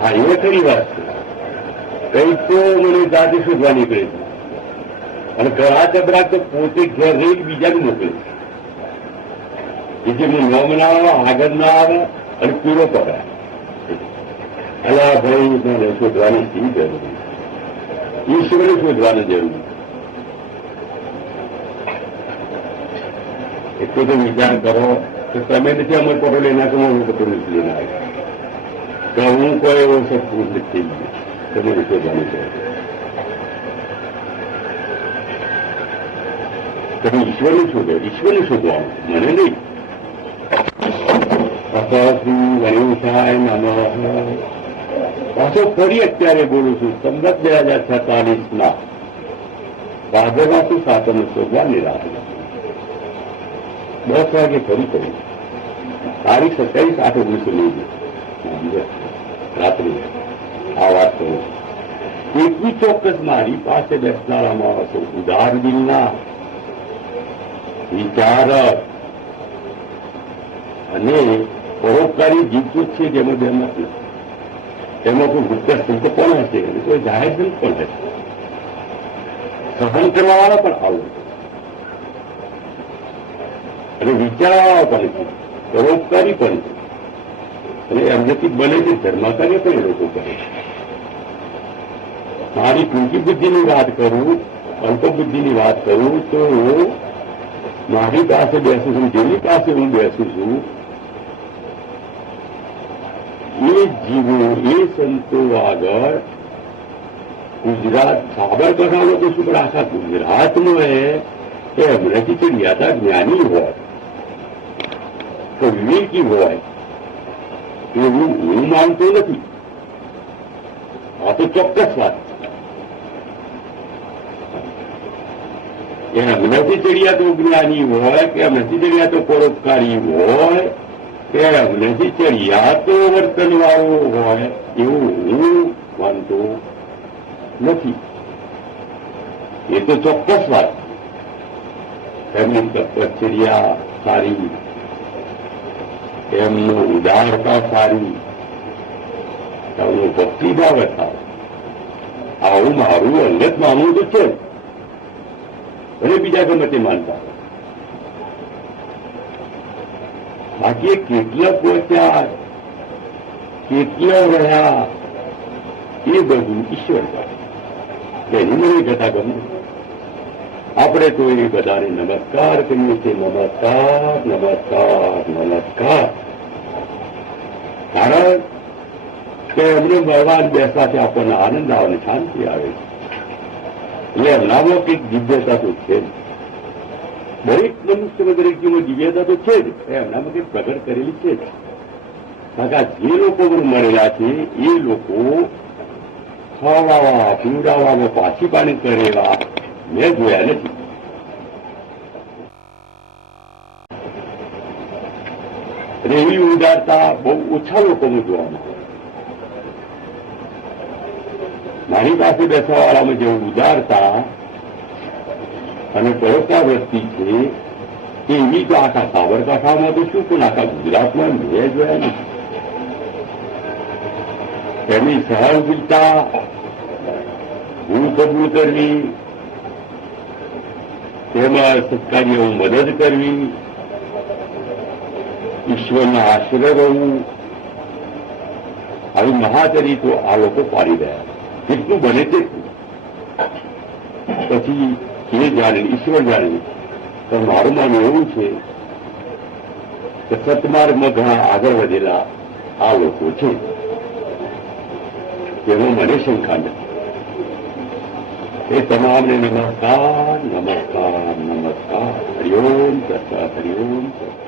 હા, એ ખરી વાત છે. કઈક તો મને જાતે શોધવા નીકળે છે અને ઘણા ચબરા તો પોતે ઘેર રહી બીજાને મોકલે છે જે હું નોમ ના આવે, આગળ ના આવે અને પૂરો પકડાય. અલા ભાઈ મને શોધવાની શી જરૂર? ઈશ્વરે શોધવાની જરૂર. એટલો તો વિચાર કરો કે તમે નથી અમર પટેલ એના તો હું પટેલ નથી લઈને આવ્યો કે હું કોઈ એવો સત્પુરુષ નથી તમે શોધવાની જરૂર. તમે ઈશ્વરને શોધો, ઈશ્વરને શોધવાનું, મને નહીં. ગણેશાય નમઃ. પાછો ફરી અત્યારે બોલું છું, સંવત 2046 ભાદરવા તું સાતમ શોધવાની રાત 10 વાગે ફરી કરી. તારીખ 27/8/19 રાત્રિ આ વાત કરું. એટલી ચોક્કસ મારી પાસે બેસનારા માણસો ઉદાર દિલના, વિચારક અને પરોપકારી જીવતું છે, જેમાં બે મત નથી. એમાં કોઈ ગુપ્ત સંત પણ હશે અને કોઈ જાહેર સંત પણ હશે. સહન કરવાવાળા પણ આવું અને વિચારવાળા પણ છે, પરોપકારી પણ છે અને એમનેથી બને છે ધર્માકાર્ય પણ એ લોકો કરે છે. મારી ટૂંકી બુદ્ધિની વાત કરું, અલ્પ બુદ્ધિની વાત કરું તો મારી પાસે બેસું છું, જેની પાસે હું બેસું છું એ જીવો, એ સંતો આગળ ગુજરાત સાબરકાંઠાનો તો શું પણ આખા ગુજરાતમાં એમનાથી ચડિયાતા જ્ઞાની હોય તો વિવેકી હોય એવું હું માનતો નથી. આ તો ચોક્કસ વાત છે. એમનાથી ચડિયાતો જ્ઞાની હોય કે એમનાથી ચડિયાતો પરોપકારી હોય કે એમનાથી ચડિયાતો વર્તનવાળો હોય એવું હું માનતો નથી. એ તો ચોક્કસ વાત. એમની તપશ્ચર્યા સારી, એમનું ઉદારતા સારી, એમનું ભક્તિભાવ હતા. આવું મારું અંગત માનવું તો છે, ભલે બીજા ગમે તે માનતા. બાકી કેટલા પહોંચ્યા, કેટલા રહ્યા, એ બધું ઈશ્વર પાસે. એની મને કથા ગમે. આપણે તો એ બધાને નમસ્કાર કરીએ છીએ. નમસ્કાર, નમસ્કાર, નમસ્કાર. કારણ કે એમને ભગવાન બેસવાથી આપણને આનંદ આવે ને શાંતિ આવે છે. એટલે એમનામાં કંઈક દિવ્યતા તો છે જ. દરેક મનુષ્યમાં, દરેક જીવમાં દિવ્યતા તો છે જ. એમનામાં કંઈક પ્રગટ કરેલી છે જ. કારણ કે જે લોકો મળેલા છે એ લોકો ખવડાવવા, પીવડાવવામાં પાછી પાણી કરેલા મેં જોયા નથી. અને એવી ઉદારતા બહુ ઓછા લોકોમાં જોવા મળે. મારી પાસે બેસવાવાળામાં જેવું ઉદારતા અને પરોપકાર વૃત્તિ છે એવી તો આખા સાબરકાંઠામાં તો શું પણ આખા ગુજરાતમાં મેં જોયા નથી. એમની સહાનુભૂતિતા, ભૂલ કબૂલ કરવી, તેમાં સત્કાર્યમાં મદદ કરવી, ઈશ્વરના આશ્રય રહેવું, આવી મહાચરિત્રો આ લોકો પાડી રહ્યા. જેટલું બને તેટલું. પછી એ જાણે, ઈશ્વર જાણે. પણ મારું માનવું એવું છે કે સત્માર્ગમાં ઘણા આગળ વધેલા આ લોકો છે, તેમાં મને શંકા નથી. એ તમામને નમસ્કાર, નમસ્કાર, નમસ્કાર. હરિઓમ તત્સત, હરિઓમ તત્સત.